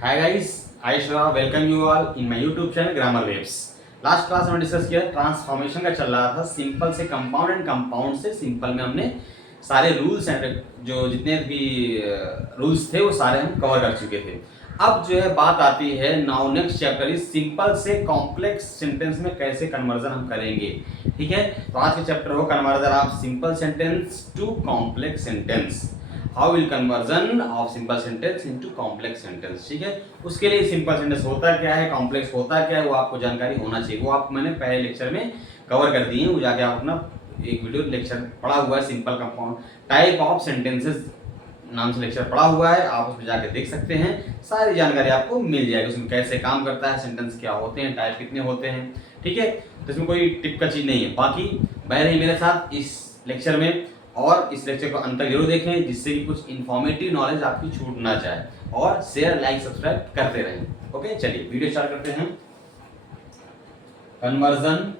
Hi guys, I Shra welcome you all in my YouTube channel Grammar Waves। Last class में discuss किया transformation का चल रहा था, सिंपल से कंपाउंड एंड कंपाउंड से सिंपल में हमने सारे रूल्स एंड जो जितने भी रूल्स थे वो सारे हम कवर कर चुके थे। अब जो है बात आती है now next chapter is simple से कॉम्प्लेक्स सेंटेंस में कैसे कन्वर्जन हम करेंगे। ठीक है, तो आज के चैप्टर हो conversion of simple sentence to complex sentence. How will conversion of simple sentence into complex sentence. ठीक है, उसके लिए सिंपल सेंटेंस होता क्या है, कॉम्प्लेक्स होता क्या है, वो आपको जानकारी होना चाहिए। वो आप मैंने पहले लेक्चर में कवर कर दिए हैं, वो जाके आप अपना एक वीडियो लेक्चर पढ़ा हुआ है, simple compound type of sentences नाम से लेक्चर पढ़ा हुआ है, आप उसमें जाके देख सकते हैं। सारी जानकारी आपको मिल जाएगी, उसमें कैसे काम करता है, सेंटेंस क्या होते हैं, टाइप कितने होते हैं। ठीक है, तो इसमें कोई टिप का चीज नहीं है। बाकी बने रहिए मेरे साथ इस लेक्चर में और इस लेक्चर को अंत तक जरूर देखें, जिससे कि कुछ इन्फॉर्मेटिव नॉलेज आपकी छूट ना जाए, और शेयर लाइक सब्सक्राइब करते रहें। ओके, चलिए वीडियो स्टार्ट करते हैं। Conversion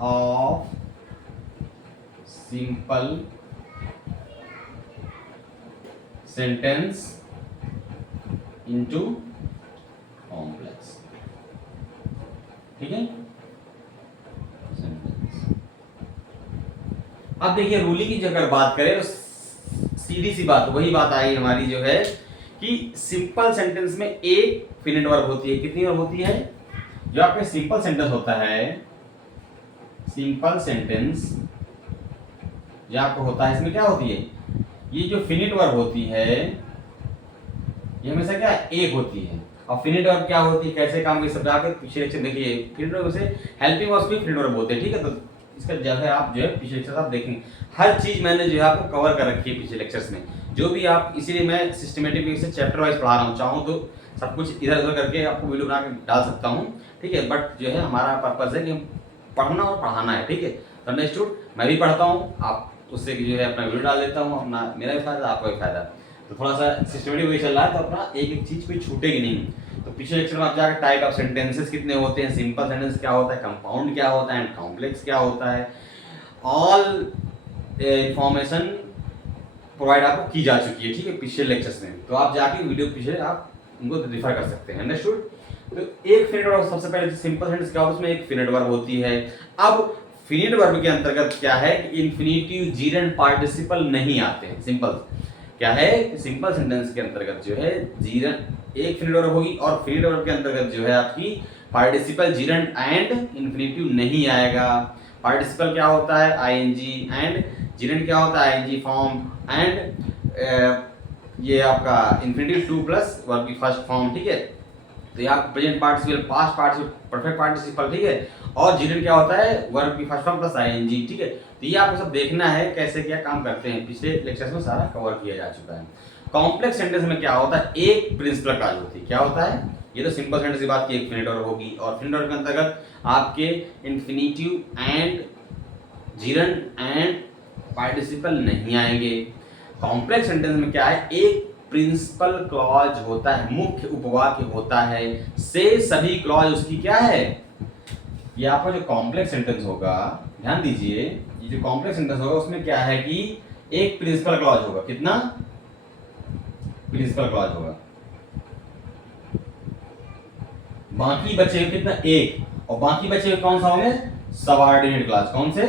of simple sentence into complex. ठीक है, अब देखिए रूलिंग की अगर बात करें तो सीधी सी बात वही बात आई हमारी जो है कि सिंपल सेंटेंस में एक फिनिट वर्ब होती है। कितनी वर्ब होती है? जो आपके सिंपल सेंटेंस होता है, सिंपल सेंटेंस जो आपको होता है, इसमें क्या होती है? ये जो फिनिट वर्ब होती है ये हमेशा क्या एक होती है। और फिनिट वर्ब क्या होती है, कैसे काम की सब आके पिछले लेक्चर देखिए। फिनिट वर्ब से हेल्पिंग वर्ब्स भी फिनिट वर्ब होते हैं। ठीक है, तो इसका जगह आप जो है पिछले लेक्चर आप देखेंगे, हर चीज मैंने जो है आपको कवर कर रखी है पिछले लेक्चर्स में, जो भी आप, इसीलिए मैं सिस्टमेटिक से चैप्टर वाइज पढ़ा रहा हूँ। चाहूँ तो सब कुछ इधर उधर करके आपको वीडियो बना के डाल सकता हूँ। ठीक है, बट जो है हमारा पर्पज है कि पढ़ना और पढ़ाना है। ठीक है, तो अंडरस्टूड। मैं भी पढ़ता हूँ, आप उससे जो है अपना वीडियो डाल देता हूँ, अपना मेरा भी फायदा आपका भी फायदा। तो थोड़ा सा सिस्टमेटिक वे चल रहा है, तो अपना एक एक चीज कोई छूटेगी नहीं। तो पिछले लेक्चर में आप जाकर टाइप ऑफ सेंटेंसेस कितने होते हैं, सिंपल सेंटेंस क्या होता है, कंपाउंड क्या होता है एंड कॉम्प्लेक्स क्या होता है, ऑल इंफॉर्मेशन प्रोवाइड आपको की जा चुकी है। ठीक है, पिछले लेक्चर्स में, तो आप जाके वीडियो पिछले आप उनको रिफर कर सकते हैं। अंडरस्टूड। तो एक फिनिट वर्ब, सबसे पहले सिंपल सेंटेंस क्या होता है, उसमें एक फिनिट वर्ब होती है। अब फिनिट वर्ब के अंतर्गत क्या है कि इन्फिनिटिव, जीरंड, पार्टिसिपल नहीं आते हैं। सिंपल क्या है, सिंपल सेंटेंस के अंतर्गत जो है जीरंड एक फिनिट वर्ब होगी, और फिनिट वर्ब के अंतर्गत जो है आपकी पार्टिसिपल, जीरंड एंड इन्फिनिटिव नहीं आएगा। पार्टिसिपल क्या होता है, आईएनजी, एंड जीरंड क्या होता है, आईएनजी फॉर्म, एंड ये आपका इन्फिनिटिव टू प्लस वर्ब की फर्स्ट फॉर्म। ठीक है, तो यहाँ present participle, past participle, perfect participle. ठीक है, और जीरंड क्या होता है, वर्ब की फर्स्ट फॉर्म प्लस आईएनजी। ठीक है, तो ये आपको सब देखना है कैसे क्या काम करते हैं, पिछले लेक्चर्स में सारा कवर किया जा चुका है। कॉम्प्लेक्स सेंटेंस में क्या होता है, एक प्रिंसिपल क्लॉज होती है। क्या होता है, ये तो सिंपल सेंटेंस की बात की, एक फिनिट वर्ब होगी, और फिनिट वर्ब के अंतर्गत आपके infinitive and gerund and participle नहीं आएंगे। कॉम्प्लेक्स सेंटेंस में क्या है, एक प्रिंसिपल क्लॉज होता है, मुख्य उपवाक्य होता है, से सभी क्लॉज उसकी क्या है। ये आपका जो कॉम्प्लेक्स सेंटेंस होगा, ध्यान दीजिए, ये जो कॉम्प्लेक्स सेंटेंस होगा उसमें क्या है कि एक प्रिंसिपल क्लॉज होगा। कितना प्रिंसिपल क्लॉज होगा, बाकी बचे कितना, एक, और बाकी बचे हुए कौन सा होंगे, सबऑर्डिनेट क्लॉज। कौन से,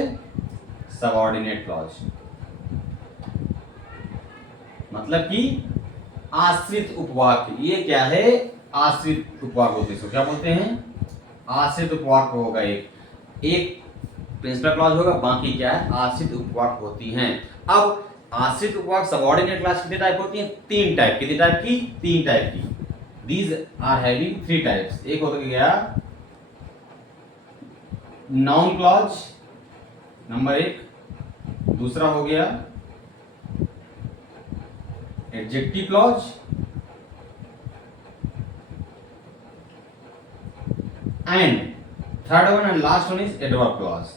सबऑर्डिनेट क्लॉज, मतलब कि आश्रित उपवाक्य। ये क्या है, आश्रित उपवाक्य होते हैं, क्या बोलते हैं, आश्रित उपवाक्य होगा। एक प्रिंसिपल क्लॉज होगा, बाकी क्या है, आश्रित उपवाक्य होती हैं। अब आश्रित उपवाक्य सबऑर्डिनेट क्लॉज कितने टाइप होती हैं, तीन टाइप। कितने टाइप की, तीन टाइप की। These are having three types. एक हो गया नाउन क्लॉज, नंबर एक। दूसरा हो गया adjective clause, and third one and last one is adverb clause.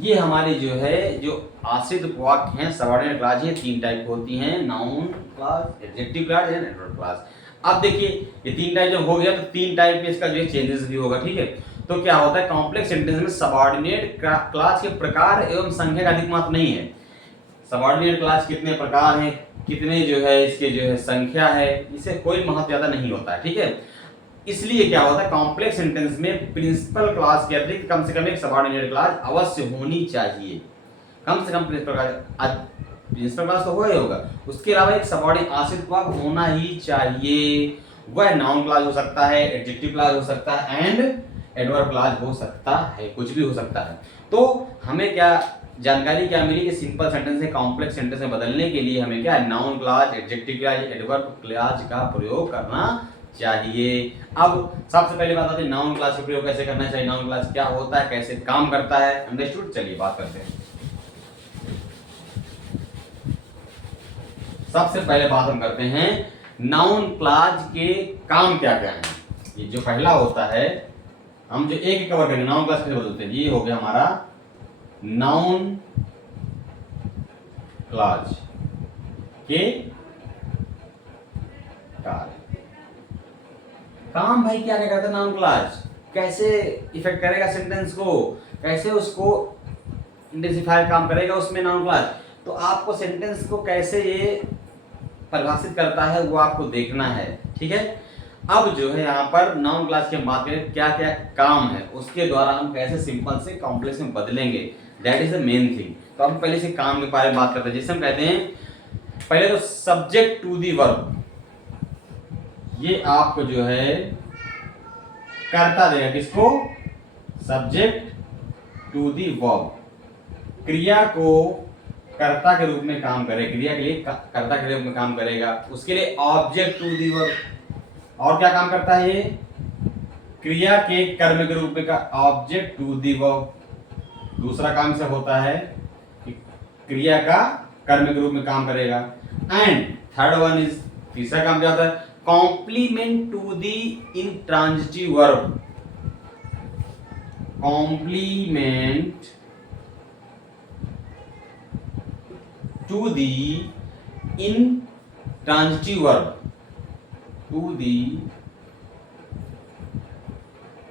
ये हमारी जो है जो आश्रित उपवाक्य हैं, सबऑर्डिनेट क्लॉज है, तीन टाइप होती हैं, noun clause, adjective clause and adverb clause. अब देखिए ये तीन टाइप जब हो गया तो तीन टाइप में इसका जो है चेंजेस भी होगा। ठीक है, तो क्या होता है कॉम्प्लेक्स सेंटेंस में सबऑर्डिनेट क्लास के प्रकार एवं संख्या का अधिक मात्रा नहीं है। सबऑर्डिनेट क्लास कितने प्रकार हैं, कितने जो है इसके जो है संख्या है, इसे कोई महत्व ज्यादा नहीं होता है, ठीक है। इसलिए क्या होता है कॉम्प्लेक्स सेंटेंस में प्रिंसिपल क्लास के अतिरिक्त कम से कम एक सबऑर्डिनेट क्लास अवश्य होनी चाहिए। कम से कम प्रिंसिपल क्लास तो होगा ही होगा, उसके अलावा एक सबऑर्डिनेट आश्रित वाक्य होना ही चाहिए। वह नाउन क्लास हो सकता है, एडजेक्टिव क्लास हो सकता है एंड एडवर्ब क्लास हो सकता है, कुछ भी हो सकता है। तो हमें क्या जानकारी क्या मिली कि सिंपल सेंटेंस से कॉम्प्लेक्स सेंटेंस में बदलने के लिए हमें क्या noun class, adjective class, adverb class का प्रयोग करना चाहिए। अब सबसे पहले बात आती है नाउन क्लास का प्रयोग कैसे करना चाहिए, नाउन क्लास क्या होता है, कैसे काम करता है, अंडरस्टूड। चलिए बात करते हैं। सबसे पहले बात हम करते हैं नाउन क्लास के काम क्या क्या हैं। ये जो पहला होता है हम जो एक कवर करेंगे नाउन क्लास कैसे बदलते हैं। ये हो गया हमारा नाउन क्लास के कार्य। काम भाई क्या क्या करता है नाउन क्लास, कैसे इफेक्ट करेगा सेंटेंस को, कैसे उसको इंटेंसिफायर काम करेगा उसमें नाउन क्लास। तो आपको सेंटेंस को कैसे ये परिभाषित करता है वो आपको देखना है, ठीक है। अब जो है यहाँ पर नाउन क्लास की बात करें क्या क्या काम है, उसके द्वारा हम कैसे सिंपल से कॉम्प्लेक्स में बदलेंगे, that is the main thing. तो हम पहले से काम के बारे में बात करते हैं, जिसे हम कहते हैं पहले तो सब्जेक्ट टू दी वर्ब। ये आपको जो है करता देगा, किसको, सब्जेक्ट टू दी वर्ब, क्रिया को कर्ता के रूप में काम करे, क्रिया के लिए कर्ता के रूप में काम करेगा। उसके लिए ऑब्जेक्ट टू दी वर्ब, और क्या काम करता है ये, क्रिया के कर्म के रूप में का ऑब्जेक्ट टू दी वर्ब। दूसरा काम से होता है कि क्रिया का कर्म के रूप में काम करेगा। एंड थर्ड वन इज, तीसरा काम क्या होता है, complement to the intransitive verb. Complement to the intransitive verb, to the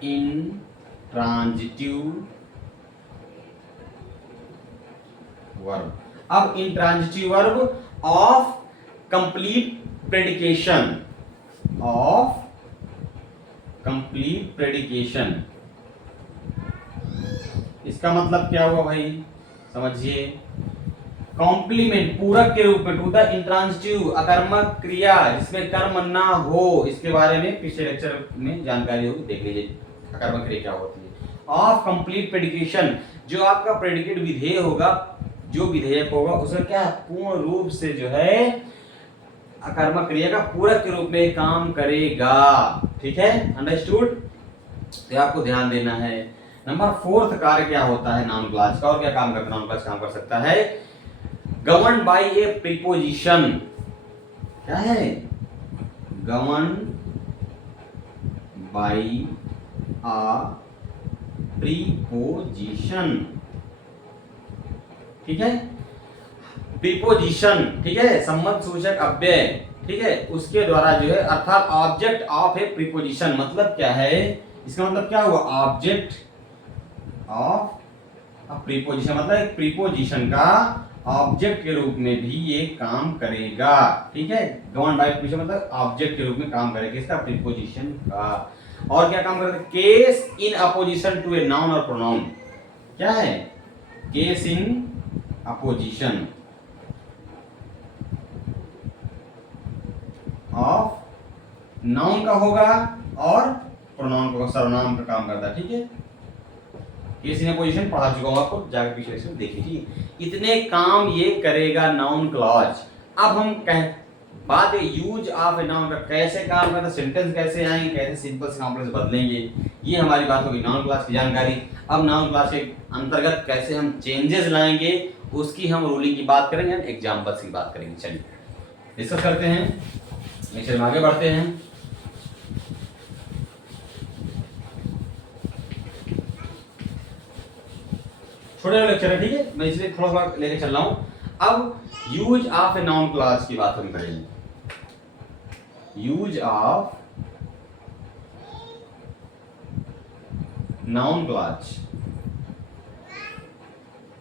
intransitive verb। अब intransitive verb of complete predication, of complete predication, इसका मतलब क्या हुआ भाई समझिए। कॉम्प्लीमेंट पूरक के रूप में टू द इंट्रांजिटिव अकर्मक क्रिया जिसमें कर्म ना हो, इसके बारे में पिछले लेक्चर में जानकारी होगी, देख लीजिए अकर्मक क्रिया क्या होती है। ऑफ कंप्लीट प्रेडिकेशन, जो आपका प्रेडिकेट विधेय होगा, जो विधेयक होगा उसका क्या पूर्ण रूप से जो है अकर्मक क्रिया का पूरक के रूप में काम करेगा, ठीक है, अंडरस्टूड। तो आपको ध्यान देना है। नंबर फोर्थ कार्य क्या होता है नाउन क्लास का, और क्या काम करता है नाउन क्लास, काम कर सकता है governed by a preposition। क्या है, governed by a preposition, ठीक है, preposition, ठीक है, संबंध सूचक अव्यय, ठीक है, उसके द्वारा जो है अर्थात ऑब्जेक्ट ऑफ ए प्रीपोजिशन। मतलब क्या है, इसका मतलब क्या हुआ, ऑब्जेक्ट ऑफ अ प्रीपोजिशन, मतलब एक प्रीपोजिशन का ऑब्जेक्ट के रूप में भी ये काम करेगा, ठीक है। गवर्न बाय प्रीपोजिशन मतलब ऑब्जेक्ट के रूप में काम करेगा, किसका, प्रीपोजिशन का। और क्या काम करेगा, case in apposition to a noun और प्रोनाउन। क्या है, case in apposition of noun का होगा और प्रोनाउन का, सर्वनाम का काम करता है, ठीक है। केस इन अपोजिशन पढ़ा चुका हूं आपको, जाकर पिछले लेक्चर में देखिए। इतने काम ये करेगा नाउन क्लॉज। अब हम बात है यूज ऑफ ए नाउन का, कैसे काम करता है, सेंटेंस कैसे आएंगे, कैसे सिंपल से कॉम्प्लेक्स बदलेंगे, ये हमारी बात होगी नाउन क्लास की जानकारी। अब नाउन क्लास के अंतर्गत कैसे हम चेंजेस लाएंगे उसकी हम रूलिंग की बात करेंगे एंड एग्जांपल्स की बात करेंगे। चलिए डिस्कस करते हैं, लेक्चर में आगे बढ़ते हैं। छोटे लेक्चर है, ठीक है, मैं इसलिए थोड़ा सा लेके चल रहा हूं। अब use of a noun clause की बात हम करेंगे। Use of noun clause,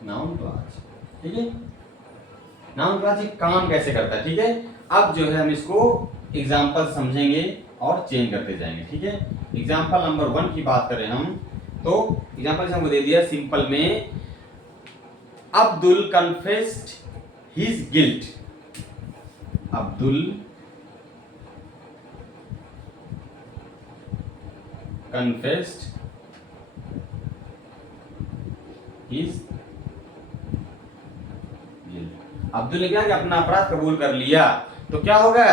noun clause, ठीक है। नाउन क्लॉज ये काम कैसे करता है, ठीक है। अब जो है हम इसको एग्जांपल समझेंगे और चेंज करते जाएंगे, ठीक है। एग्जांपल नंबर 1 की बात करें हम, तो एग्जांपल हमको दे दिया सिंपल में, Abdul confessed his guilt, Abdul confessed his guilt, Abdul ने क्या कि अपना अपराध कबूल कर लिया। तो क्या होगा,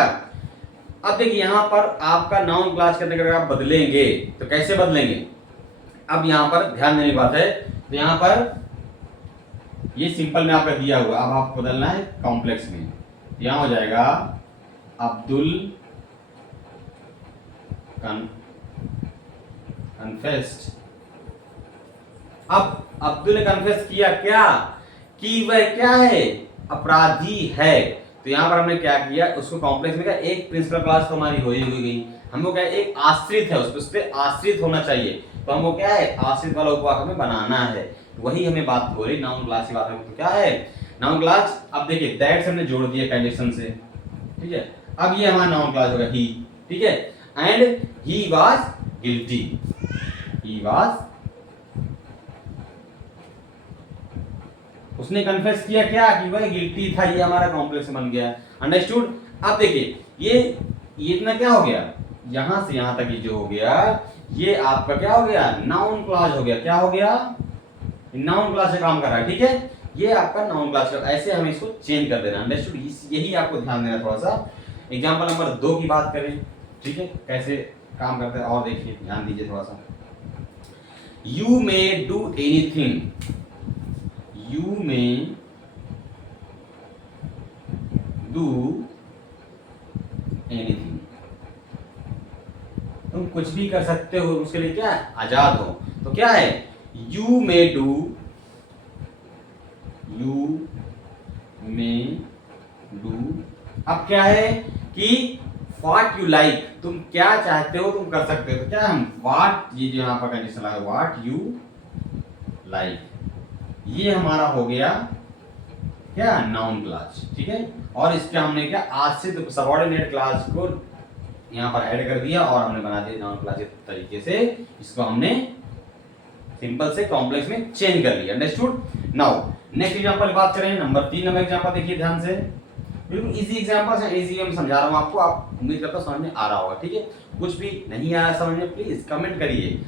अब देखिए यहां पर आपका नाउन क्लॉज के अंदर आप बदलेंगे तो कैसे बदलेंगे, अब यहां पर ध्यान देने की बात है। तो यहां पर ये सिंपल में आपका दिया हुआ, अब आपको बदलना है कॉम्प्लेक्स में। यहां हो जाएगा अब्दुल कन्फेस्ड, अब अब्दुल ने कन्फेस किया क्या कि वह क्या है, अपराधी है। तो यहां पर हमने क्या किया, उसको कॉम्प्लेक्स में क्या, एक प्रिंसिपल क्लॉज तो हमारी हो ही गई, हमको क्या एक आश्रित है उस पे आश्रित होना चाहिए, तो हमको क्या है आश्रित वाला उपवाक हमें बनाना है। तो वही हमें बात हो रही नाउन क्लॉज की बात है। तो क्या है नाउन क्लॉज, अब देखिए दैट से हमने जोड़ दिया कंडीशन से, ठीक है। अब ये हमारा नाउन क्लॉज होगा ही, ठीक है। And he was guilty, he was, उसने कन्फेस किया क्या कि वह गिल्टी था, ये हमारा कॉम्प्लेक्स बन गया, अंडरस्टूड। अब देखिए ये इतना क्या हो गया, यहां से यहां तक ये जो हो गया ये आपका क्या हो गया, नाउन क्लॉज हो गया। क्या हो गया, नाउन क्लॉज से काम कर रहा है, ठीक है। ये आपका नाउन क्लॉज, ऐसे हमें इसको चेंज कर देना, अंडरस्टूड। यही आपको ध्यान देना थोड़ा सा। एग्जांपल नंबर 2 की बात करें, ठीक है, कैसे काम करते हैं और देखिए, ध्यान दीजिए थोड़ा सा। You may do anything, you may do anything, तुम कुछ भी कर सकते हो, उसके लिए क्या है आजाद हो। तो क्या है you may do, you may do, अब क्या है कि what you like, तुम क्या चाहते हो तुम कर सकते हो। तो क्या हम what, ये जो यहाँ पर कंडीशन है what you like, ये हमारा हो गया क्या नाउन क्लॉज, ठीक है। और इसके हमने क्या आश्रित सबऑर्डिनेट क्लॉज को यहाँ पर ऐड कर दिया और हमने बना दिया नाउन क्लॉज के तरीके से, इसको हमने सिंपल से कॉम्प्लेक्स में चेंज कर लिया, अंडरस्टूड। नाउ नेक्स्ट एग्जांपल बात करें, नंबर 3 नंबर एग्जांपल देखिए ध्यान से, बिल्कुल इजी एग्जांपल है, इजी मैं समझा रहा हूँ आपको, आप उम्मीद करता हूँ समझ में आ रहा होगा, ठीक है। कुछ भी नहीं आया समझ में प्लीज कमेंट करिए,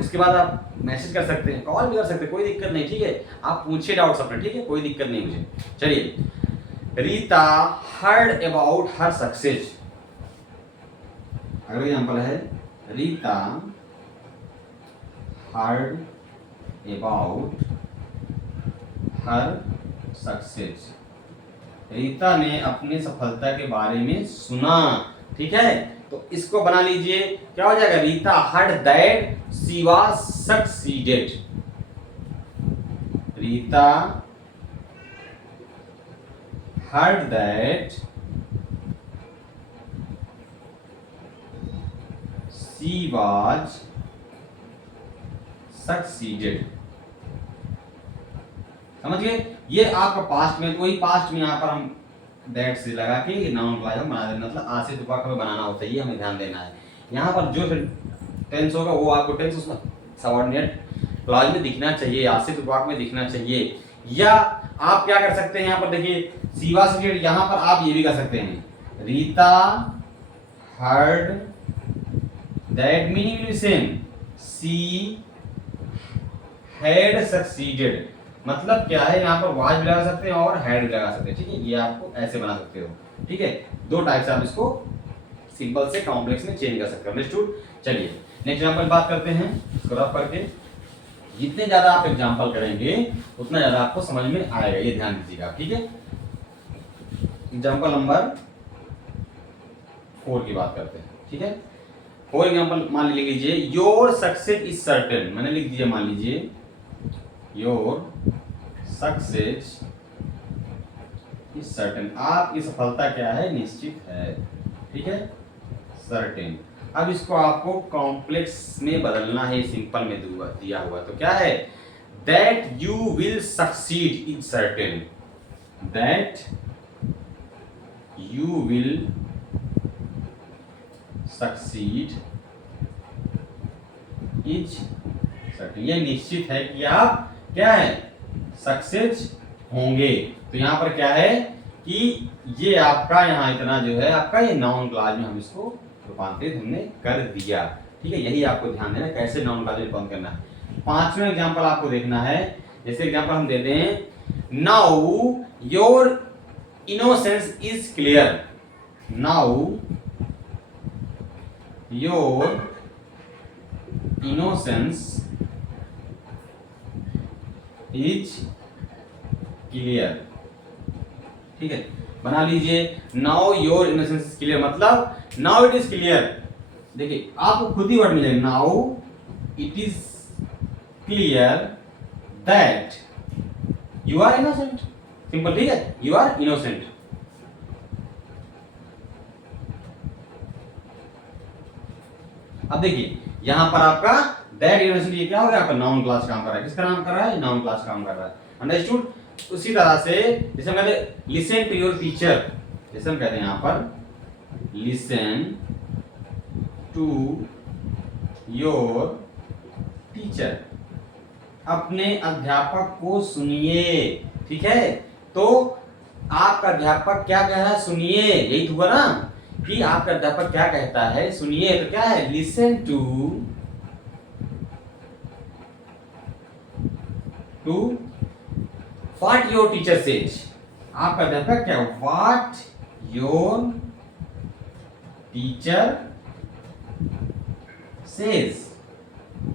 उसके बाद आप मैसेज कर सकते हैं, कॉल भी कर सकते हैं, कोई दिक्कत नहीं, ठीक है। आप पूछिए डाउट्स अपने, ठीक है, कोई दिक्कत नहीं मुझे। चलिए, Rita heard about her success, अगला एग्जांपल है Rita heard about her success, Rita ने अपनी सफलता के बारे में सुना, ठीक है। तो इसको बना लीजिए, क्या हो जाएगा, Rita heard that she was succeeded, Rita heard that she was succeeded, समझ गए। ये आपका पास्ट में, वही पास्ट में यहाँ पर हम दैट से लगा के नाउन क्लॉज हम बना देना, मतलब आश्रित उपवाक हमें बनाना होता है, ये हमें ध्यान देना है। यहाँ पर जो टेंस होगा वो आपको टेंस उसमें सबऑर्डिनेट क्लॉज में दिखना चाहिए, आश्रित उपवाक में दिखना चाहिए। या आप क्या कर सकते हैं, यहाँ पर देखिए सीवा से यहाँ पर आप ये भी कर सकते हैं, रीता हर्ड दैट, मीनिंग भी सेम, सी हैड सक्सीडेड, मतलब क्या है यहाँ पर वाज भी लगा सकते हैं और हैड भी लगा सकते हैं, ठीक है। ये आपको ऐसे बना सकते हो, ठीक है। दो टाइप से आप इसको सिंपल से कॉम्प्लेक्स में चेंज कर सकते हो, अंडरस्टूड। चलिए नेक्स्ट एग्जांपल बात करते हैं, इसको रफ करके। जितने ज्यादा आप एग्जांपल करेंगे उतना ज्यादा आपको समझ में आएगा, ये ध्यान दीजिएगा, ठीक है। एग्जांपल नंबर 4 की बात करते हैं, ठीक है। 4 एग्जांपल मान लीजिए, योर सक्सेस इज सर्टेन, मैंने लिख दिया, मान लीजिए योर सक्सेस इज सर्टेन, आपकी सफलता क्या है, निश्चित है, ठीक है, सर्टेन। अब इसको आपको कॉम्प्लेक्स में बदलना है, सिंपल में दिया हुआ। तो क्या है, that you will succeed is certain, that you will succeed is certain, ये निश्चित है कि आप क्या है, सक्सेस होंगे। तो यहां पर क्या है कि ये आपका यहाँ इतना जो है आपका ये नाउन क्लॉज में हम इसको रूपांतरित हमने कर दिया। ठीक है, यही आपको ध्यान देना कैसे नाउन क्लॉज में रूपांतरित करना है। पांचवें एग्जांपल आपको देखना है, जैसे एग्जांपल हम देते हैं, now your innocence is clear, now your innocence is clear. ठीक है, बना लीजिए, now your innocence is clear, मतलब नाउ इट इज क्लियर। देखिए आपको खुद ही वर्ड मिलेगा, now it is clear that you are innocent, simple. ठीक है, यू आर इनोसेंट। अब देखिए यहां पर आपका दैट इनोसेंट ये क्या हो रहा है, आपका नाउन क्लास काम कर रहा है। किसका नाम कर रहा है, नाउन क्लास काम कर रहा है। अंडरस्टूड। उसी तरह से जैसे हम कहते हैं लिसन टू योर टीचर, जैसे हम कहते हैं यहां पर लिसन टू योर टीचर, अपने अध्यापक को सुनिए। ठीक है, तो आपका अध्यापक क्या कह रहा है, सुनिए, यही तो हुआ ना कि आपका अध्यापक क्या कहता है, सुनिए। तो क्या है, listen to what your teacher says, आपका अध्यापक क्या, व्हाट योर टीचर सेज।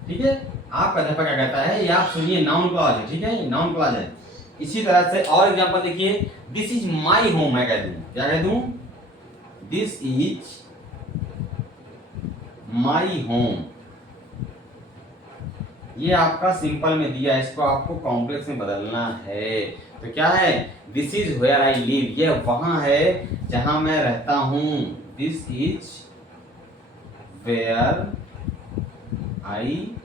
ठीक है, आपका अध्यापक क्या कहता है, ये आप सुनिए, नाउन क्लॉज है। ठीक है, नाउन क्लॉज है। इसी तरह से और एग्जांपल देखिए, दिस इज माई होम, मैं कह दूं, क्या कह दूं, दिस इज माई होम। ये आपका सिंपल में दिया है, इसको आपको कॉम्प्लेक्स में बदलना है। तो क्या है, this is where I live, ये वहां है जहां मैं रहता हूं। This is where I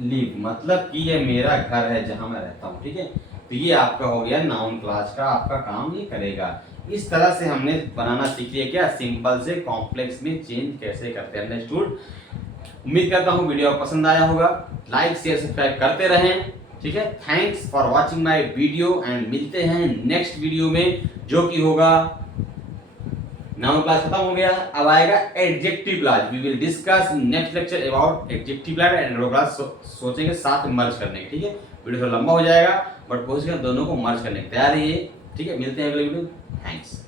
live, मतलब कि ये मेरा घर है जहां मैं रहता हूं। ठीक है, तो ये आपका हो गया नाउन क्लॉज का, आपका काम ये करेगा। इस तरह से हमने बनाना सीख लिया क्या, सिंपल से कॉम्प्लेक्स में चेंज कैसे करते हैं। अंडरस्टूड। उम्मीद करता हूँ वीडियो पसंद आया होगा, लाइक शेयर सब्सक्राइब करते रहें। ठीक है, thanks for watching my video and मिलते हैं नेक्स्ट वीडियो में, जो कि होगा, नाउन क्लास खत्म हो गया, अब आएगा adjective class. We will discuss next lecture about adjective class and adverb class, सोचेंगे साथ में मर्ज करने की। ठीक है, वीडियो थोड़ा लंबा हो जाएगा बट कोशिश करें दोनों को मर्ज करने की, तैयार रहिए। ठीक है, मिलते हैं अगले वीडियो, थैंक्स।